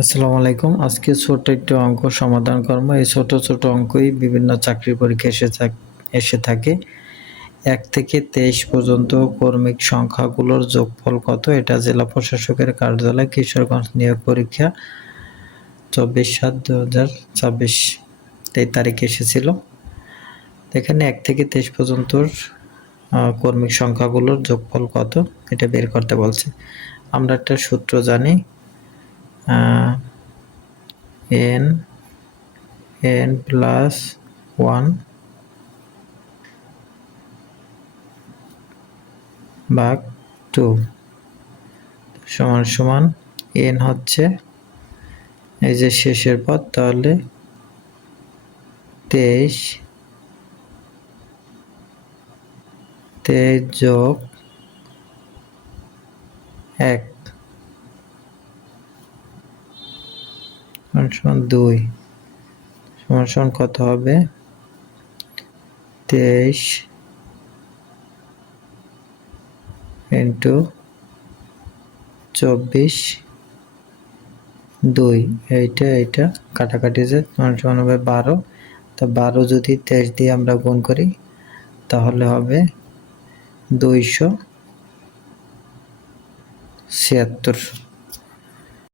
আসসালামু আলাইকুম। আজকে ছোট একটু অঙ্ক সমাধান করব। এই ছোট ছোট অঙ্কই বিভিন্ন চাকরির পরীক্ষায় এসে থাকে। ১ থেকে ২৩ পর্যন্ত কর্মিক সংখ্যাগুলোর যোগফল কত? এটা জেলা প্রশাসকের কার্যালয়, কিশোরগঞ্জ নিয়োগ পরীক্ষা ২৪/৭/২০২৬ এই তারিখে এসেছিল। এখানে ১ থেকে ২৩ পর্যন্তর কর্মিক সংখ্যাগুলোর যোগফল কত এটা বের করতে বলছে। আমরা একটা সূত্র জানি, n plus 1 ভাগ 2 সমান সমান n হচ্ছে এই যে শেষের পদ, তাহলে 23 যোগ 1 সমান 2 সমান কত হবে? 23 ইন্টু 24 2 এইটা কাটাকাটি যে সমান হবে 12। তা 12 যদি 23 দিয়ে আমরা গুণ করি তাহলে হবে 276।